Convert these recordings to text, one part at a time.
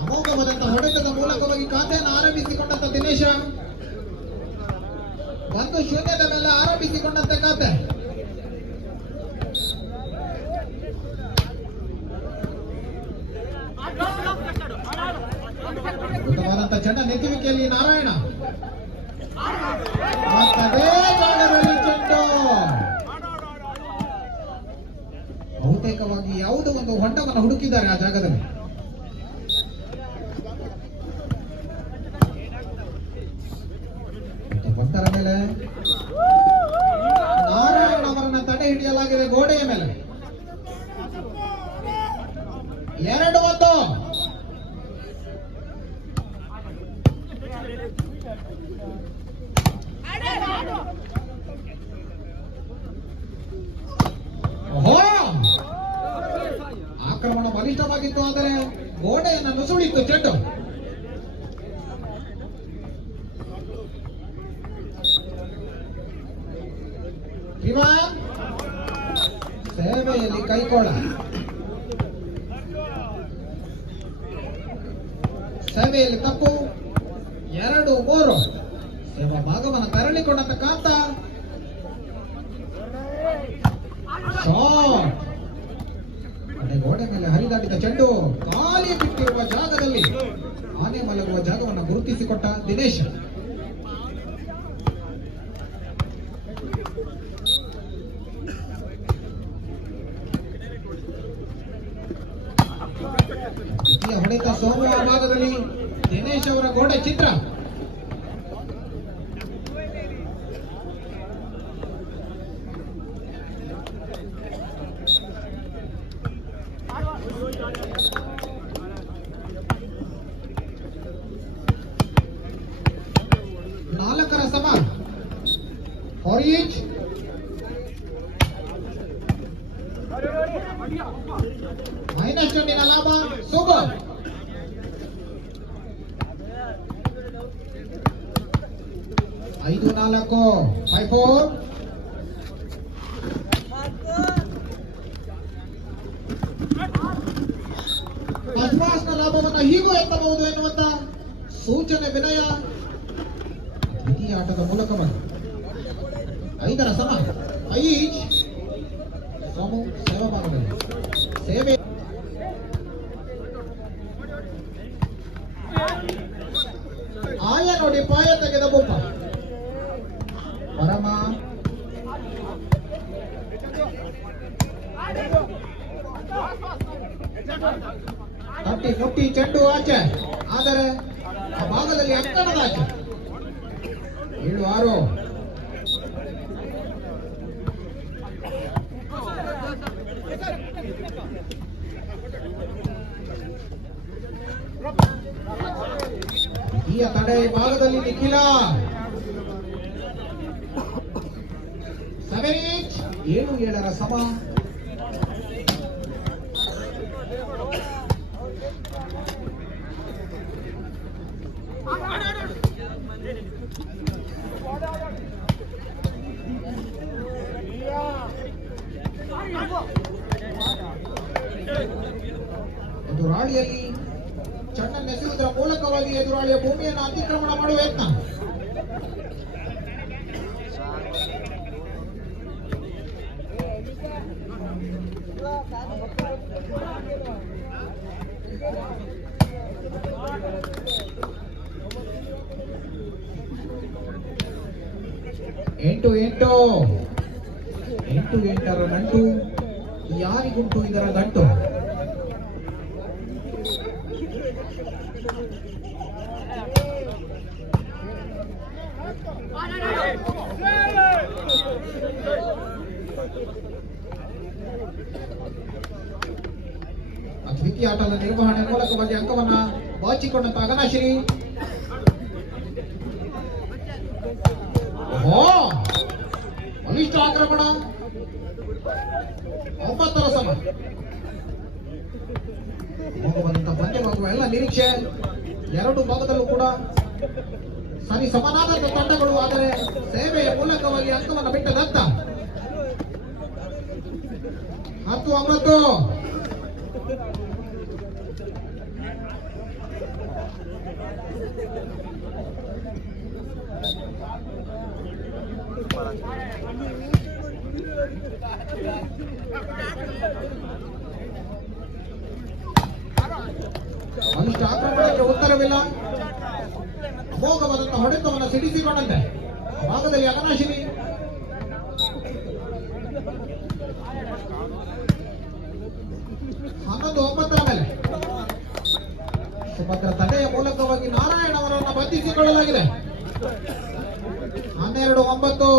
ಅಮೋಘವಾದಂತಹ ಹೊಡೆತದ ಮೂಲಕವಾಗಿ ಖಾತೆಯನ್ನು ಆರಂಭಿಸಿಕೊಂಡಂತ ದಿನೇಶ 1-0 ಮೇಲೆ ಆರಂಭಿಸಿಕೊಂಡಂತೆ ಖಾತೆ. ಅದ್ಭುತವಾದಂತಹ ಚೆಂಡ ನೆಚ್ಚುವಿಕೆಯಲ್ಲಿ ನಾರಾಯಣ ಮತ್ತದೇ ಜಾಗದಲ್ಲಿ ಚೆಂಡು. ಬಹುತೇಕವಾಗಿ ಯಾವುದೋ ಒಂದು ಹೊಂಡವನ್ನು ಹುಡುಕಿದ್ದಾರೆ ಆ ಜಾಗದಲ್ಲಿ. ಒಂದರ ಮೇಲೆ ನಾರಾಯಣ ಅವರನ್ನ ತಡೆ ಹಿಡಿಯಲಾಗಿದೆ ಗೋಡೆಯ ಮೇಲೆ. 2-1. ಆಕ್ರಮಣ ಬಲಿಷ್ಠವಾಗಿತ್ತು, ಆದರೆ ಗೋಡೆಯನ್ನು ನುಸುಳಿತ್ತು ಚೆಂಡು. ಸೇವೆಯಲ್ಲಿ ಕೈಕೋಳ, ಸೇವೆಯಲ್ಲಿ ತಪ್ಪು. 2-3. ಸೇವಾ ಭಾಗವನ್ನು ತರಳಿಕೊಂಡಂತ ಕಾಂತ ಗೋಡೆ ಮೇಲೆ ಹರಿದಾಡಿದ ಚೆಂಡು ಖಾಲಿ ಬಿಟ್ಟಿರುವ ಜಾಗದಲ್ಲಿ ಆನೆ ಮಲಗುವ ಜಾಗವನ್ನು ಗುರುತಿಸಿಕೊಟ್ಟ ದಿನೇಶ್. ಹೊಡೆತ ಸೋಮುವ ಭಾಗದಲ್ಲಿ ದಿನೇಶ್ ಅವರ ಗೋಡೆ ಚಿತ್ರ. ನಾಲ್ಕರ ಸಮ. ಹೊರೀಚ್ ಮೈನಸ್ ಚೆಂಡಿನ ಲಾಭ. ಸೂಪರ್. 5-4. 5-4. ಅಜ್ಮಾಸ್ನ ಲಾಭವನ್ನು ಹೀಗೂ ಎತ್ತಬಹುದು ಎನ್ನುವಂತ ಸೂಚನೆ ವಿನಯ ದ್ವಿತೀಯ ಆಟದ ಮೂಲಕವಾಗಿ. 5ರ ಸಮ. ಐಚ್ ಸೋಮು ಸೇವಾ ಭಾಗದಲ್ಲಿ ಸೇವೆ. ಆಯ ನೋಡಿ ಪಾಯ ತೆಗೆದ ಬೊಪ್ಪ. ಪರಮ ತಟ್ಟಿ ಮುಟ್ಟಿ ಚೆಂಡು ಆಚೆ, ಆದರೆ ಆ ಭಾಗದಲ್ಲಿ ಅಂಕಣದ ಆಚೆ. 7-6. ಈ ತಡೆ ಭಾಗದಲ್ಲಿ ನಿಖಿಲ 7-7ರ ಸಮ. ಎದುರಾಳಿಯಲ್ಲಿ ಚೆಂಡನ್ನೆಸೆಯುವುದರ ಮೂಲಕವಾಗಿ ಎದುರಾಳಿಯ ಭೂಮಿಯನ್ನು ಅತಿಕ್ರಮಣ ಮಾಡುವ ಯತ್ನ. ಎಂಟು 8ರ ನಂಟು. ಯಾರಿಗುಂಟು ಇದರ ಗಂಟು? ದ್ವಿತೀಯ ಆಟದ ನಿರ್ವಹಣೆ ಮೂಲಕವಾಗಿ ಅಂಕವನ್ನ ಬಾಚಿಕೊಂಡಂತ ಅಗನಾಶ್ರೀ. ಬಲಿಷ್ಠ ಆಕ್ರಮಣ. 9ರ ಸಮ. ಹೋಗುವಂತ ಪಂದ್ಯವಾಗುವ ಎಲ್ಲ ನಿರೀಕ್ಷೆ ಎರಡು ಭಾಗದಲ್ಲೂ ಕೂಡ ಸರಿ ಸಮನಾದಂತ ತಂಡಗಳು, ಆದರೆ ಸೇವೆಯ ಮೂಲಕವಾಗಿ ಅಂಕವನ್ನು ಬಿಟ್ಟದಂತ 10-9. ಅನಿಷ್ಟ ಆಕ್ರಮಣಕ್ಕೆ ಉತ್ತರವಿಲ್ಲ. ಅಮೋಘವಾದಂತಹ ಹೊಡೆತವನ್ನು ಸಿಡಿಸಿಕೊಂಡಂತೆ ಭಾಗದಲ್ಲಿ ಅಗನಾಶಿನಿ. ಹನ್ನೊಂದು 9 ಮೇಲೆ ಸುಭದ್ರ ತಡೆಯ ಮೂಲಕವಾಗಿ ನಾರಾಯಣ ಅವರನ್ನು ಬಂಧಿಸಿಕೊಳ್ಳಲಾಗಿದೆ. 12-9.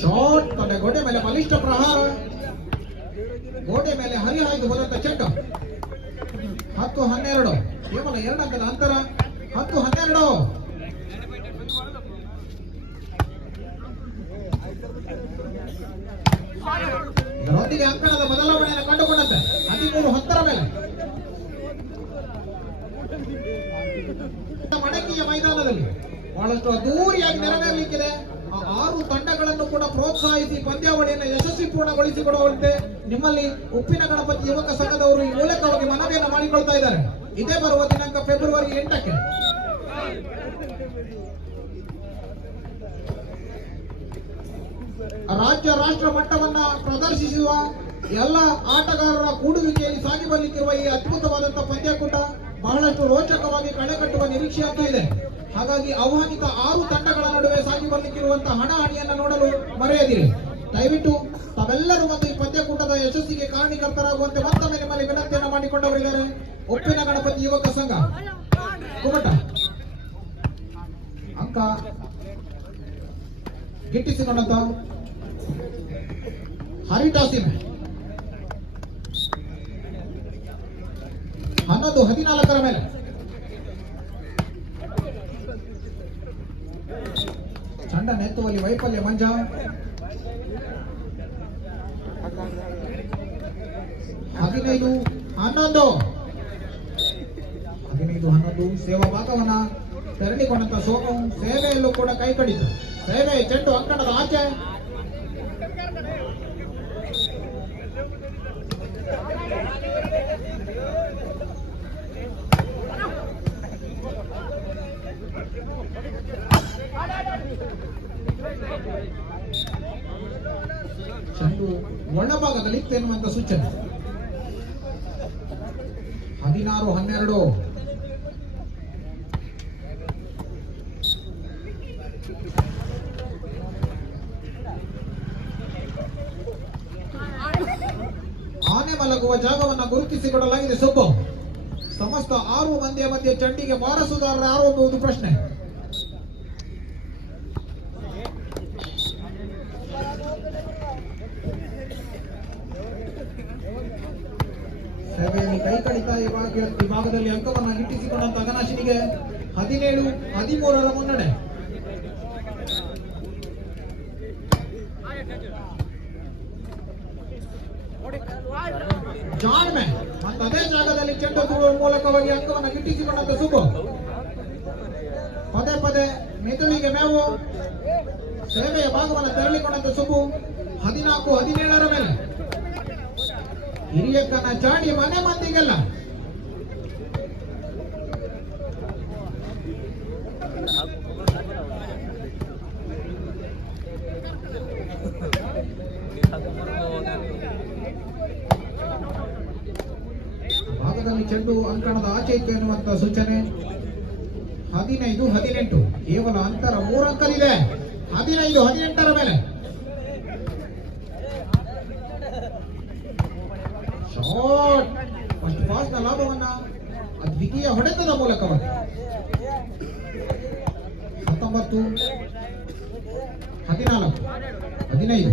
ಶಾಟ್ ತನ್ನ ಗೋಡೆ ಮೇಲೆ ಬಲಿಷ್ಠ ಪ್ರಹಾರ. ಗೋಡೆ ಮೇಲೆ ಹರಿಹಾಯ್ದು ಹೋದಂತ ಚೆಂಡು. 10-12 ಕೇವಲ 2 ಅಂಕದ ಅಂತರ. 10-12. ಇದರೊಂದಿಗೆ ಅಂಕಣದ ಬದಲಾವಣೆಯನ್ನು ಕಂಡುಕೊಂಡಂತೆ 13-10 ಮೇಲೆ ಮಡಕಿಯ ಮೈದಾನದಲ್ಲಿ ಬಹಳಷ್ಟು ಅದ್ದೂರಿಯಾಗಿ ನೆರವೇರಲಿಕ್ಕಿದೆ. ಆ 6 ತಂಡಗಳನ್ನು ಕೂಡ ಪ್ರೋತ್ಸಾಹಿಸಿ ಪಂದ್ಯಾವಳಿಯನ್ನು ಯಶಸ್ವಿ ಪೂರ್ಣಗೊಳಿಸಿಕೊಡುವಂತೆ ನಿಮ್ಮಲ್ಲಿ ಉಪ್ಪಿನ ಗಣಪತಿ ಯುವಕ ಸಂಘದವರು ಈ ಮೂಲಕವಾಗಿ ಮನವಿಯನ್ನು ಮಾಡಿಕೊಳ್ತಾ ಇದ್ದಾರೆ. ಇದೇ ಬರುವ ದಿನಾಂಕ ಫೆಬ್ರವರಿ 8ಕ್ಕೆ ರಾಜ್ಯ ರಾಷ್ಟ್ರ ಮಟ್ಟವನ್ನ ಪ್ರದರ್ಶಿಸುವ ಎಲ್ಲ ಆಟಗಾರರ ಕೂಡುವಿಕೆಯಲ್ಲಿ ಸಾಗಿ ಬರಲಿಕ್ಕಿರುವ ಈ ಅದ್ಭುತವಾದಂತಹ ಪಂದ್ಯಕೂಟ ಬಹಳಷ್ಟು ರೋಚಕವಾಗಿ ಕಳೆಕಟ್ಟುವ ನಿರೀಕ್ಷೆ ಅಂತೂ ಇದೆ. ಹಾಗಾಗಿ ಆಹ್ವಾನಿತ 6 ತಂಡಗಳ ನಡುವೆ ಸಾಗಿ ಬರಲಿಕ್ಕಿರುವಂತಹ ಹಣಾಹಣಿಯನ್ನು ನೋಡಲು ಮರೆಯದಿರಿ. ದಯವಿಟ್ಟು ತಾವೆಲ್ಲರೂ ಒಂದು ಈ ಪಂದ್ಯಕೂಟದ ಯಶಸ್ಸಿಗೆ ಕಾರಣೀಕರ್ತರಾಗುವಂತೆ ಮತ್ತೊಮ್ಮೆ ನಿಮ್ಮಲ್ಲಿ ವಿನಂತಿಯನ್ನು ಮಾಡಿಕೊಂಡವರಿದ್ದಾರೆ ಉಪ್ಪಿನ ಗಣಪತಿ ಯುವಕ ಸಂಘ ಕುಮಟ. ಅಂಕ ಗಿಟ್ಟಿಸಿಕೊಂಡಂತ ಹರಿಟಾಸಿಮೆ 11-14 ಮೇಲೆ ಚಂಡ ನೆತ್ತುವಲ್ಲಿ ವೈಫಲ್ಯ ಮಂಜ. 15-11 ಸೇವಾ ಭಾಗವನ್ನ ತೆರಳಿಕೊಂಡಂತ ಸೋಮು ಸೇವೆಯಲ್ಲೂ ಕೂಡ ಕೈ ಕಡಿತು. ಸೇವೆ ಚೆಂಡು ಅಂಕಣದ ಆಚೆ. ಚೆಂಡು ಒಳಭಾಗದಲ್ಲಿ ಎನ್ನುವಂತ ಸೂಚನೆ. 16-12 ಆನೆ ಮಲಗುವ ಜಾಗವನ್ನು ಗುರುತಿಸಿಕೊಡಲಾಗಿದೆ. ಸುಬ್ಬು ಸಮಸ್ತ 6 ಮಂದಿಯ ಮಧ್ಯೆ ಚಂಡಿಗೆ ವಾರಸುದಾರರು ಯಾರು ಎಂಬುದು ಪ್ರಶ್ನೆ. ಸೇವೆಯಲ್ಲಿ ಕೈ ಕಡಿತ ಈ ಭಾಗದಲ್ಲಿ ಅಂಕವನ್ನು ಗಿಟ್ಟಿಸಿಕೊಂಡಂತ ಅಗನಾಶಿನಿಗೆ 17-13 ಮುನ್ನಡೆ. ಜಾಣ್ಮೆ ಮತ್ತು ಅದೇ ಜಾಗದಲ್ಲಿ ಚೆಂಡು ತೂರುವ ಮೂಲಕವಾಗಿ ಅಂಕವನ್ನು ಗಿಟ್ಟಿಸಿಕೊಂಡಂತ ಸುಬ್ಬು ಪದೇ ಪದೇ ಮೆದುಳಿಗೆ ಮೇವು. ಸೇವೆಯ ಭಾಗವನ್ನು ತೆರಳಿಕೊಂಡಂತ ಸುಬ್ಬು 14-17 ಮೇಲೆ ಹಿರಿಯಕ್ಕನ ಚಾಡಿ ಮನೆ ಮಂದಿಗೆಲ್ಲ. ಭಾಗದಲ್ಲಿ ಚೆಂಡು ಅಂಕಣದ ಆಚೆ ಇತ್ತು ಎನ್ನುವಂತ ಸೂಚನೆ. 15-18 ಕೇವಲ ಅಂತರ 3 ಅಂಕಲಿದೆ. 15-18 ಮೇಲೆ ಶಾಟ್. ಫಸ್ಟ್ ಪಾಸ್ ನ ಲಾಭವನ್ನ ದ್ವಿತೀಯ ಹೊಡೆತದ ಮೂಲಕವಾಗಿ 19-14-15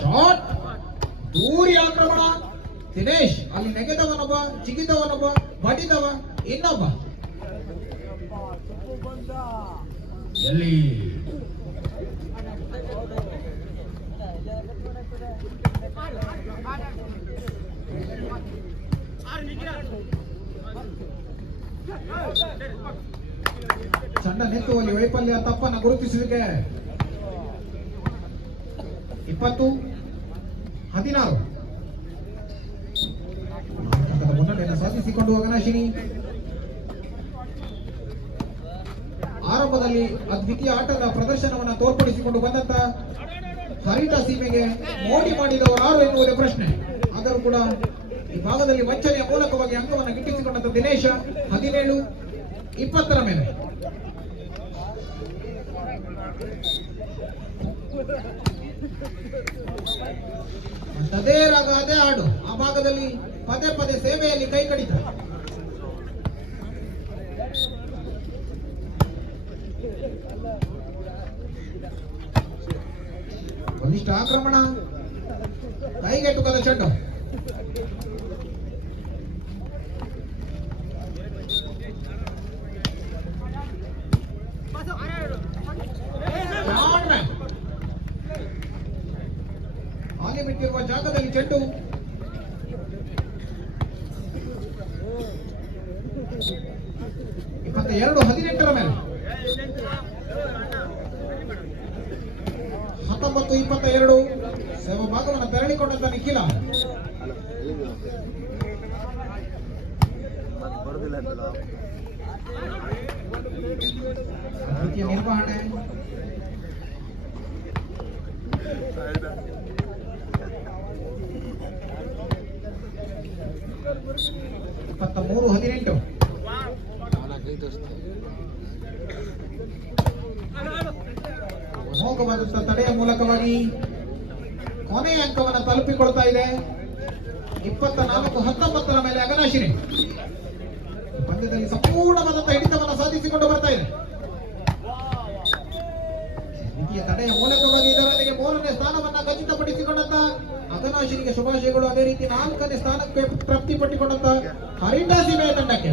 ಶಾಟ್. ದೂರಿ ಆಕ್ರಮಣ. ದಿನೇಶ್ ಅಲ್ಲಿ ನೆಗೆದವನೊಬ್ಬ, ಜಿಗಿದವನೊಬ್ಬ, ಬಡಿದವ ಇನ್ನೊಬ್ಬ. ಎಲ್ಲಿ ತಂಡ ನೆತ್ತುವಲ್ಲಿ ವೈಫಲ್ಯ ತಪ್ಪನ್ನು ಗುರುತಿಸುವಿಕೆ 20-16 ಮುನ್ನಡೆಯನ್ನು ಸಾಧಿಸಿಕೊಂಡು ಅಘನಾಶಿನಿ ಆರಂಭದಲ್ಲಿ ಅದ್ವಿತೀಯ ಆಟದ ಪ್ರದರ್ಶನವನ್ನು ತೋರ್ಪಡಿಸಿಕೊಂಡು ಬಂದಂತ ಹರಿಟ ಸೀಮೆಗೆ ಮೋಡಿ ಮಾಡಿದವರು ಯಾರು ಎನ್ನುವುದೇ ಪ್ರಶ್ನೆ. ಆದರೂ ಕೂಡ ಈ ಭಾಗದಲ್ಲಿ ವಂಚನೆಯ ಮೂಲಕವಾಗಿ ಅಂಕವನ್ನು ಗಿಟ್ಟಿಸಿಕೊಂಡಂತ ದಿನೇಶ 17-20 ಮೇಲೆ. ಅದೇ ರಾಗ ಅದೇ ಹಾಡು ಆ ಭಾಗದಲ್ಲಿ ಪದೇ ಪದೇ ಸೇವೆಯಲ್ಲಿ ಕೈ ಕಡಿತ. ಬಲಿಷ್ಠ ಆಕ್ರಮಣ, ಕೈಗೆಟುಕದ ಚೆಂಡು. ಹಾಲಿ ಬಿಟ್ಟಿರುವ ಜಾಗದಲ್ಲಿ ಚೆಂಡು. ಮತ್ತೆ 2-18 ಮೇಲೆ. 19-22 ಸೇವಾ ಭಾಗವನ್ನು ತೆರಳಿಕೊಂಡಂತ ನಿಖಿಲ. ರೀತಿಯ ನಿರ್ವಹಣೆ. ಮೂರು 18 ಅಮೋಘವಾದಂತಹ ತಡೆಯ ಮೂಲಕವಾಗಿ ಕೊನೆಯ ಅಂಕವನ್ನು ತಲುಪಿಕೊಳ್ತಾ ಇದೆ. 24-19 ಮೇಲೆ ಅಘನಾಶಿನಿ ಪಂದ್ಯದಲ್ಲಿ ಸಂಪೂರ್ಣವಾದಂತಹ ಹಿಡಿತವನ್ನು ಸಾಧಿಸಿಕೊಂಡು ಬರ್ತಾ ಇದೆ. ರೀತಿಯ ತಡೆಯ ಮೂಲಕವಾಗಿ ಇದರೊಂದಿಗೆ 3ನೇ ಸ್ಥಾನವನ್ನ ಖಚಿತಪಡಿಸಿಕೊಂಡಂತ ಅಘನಾಶಿನಿಗೆ ಶುಭಾಶಯಗಳು. ಅದೇ ರೀತಿ 4ನೇ ಸ್ಥಾನಕ್ಕೆ ತೃಪ್ತಿ ಪಟ್ಟಿಕೊಂಡಂತ ಹರಿಟ ಸೀಮೆಯ ತಂಡಕ್ಕೆ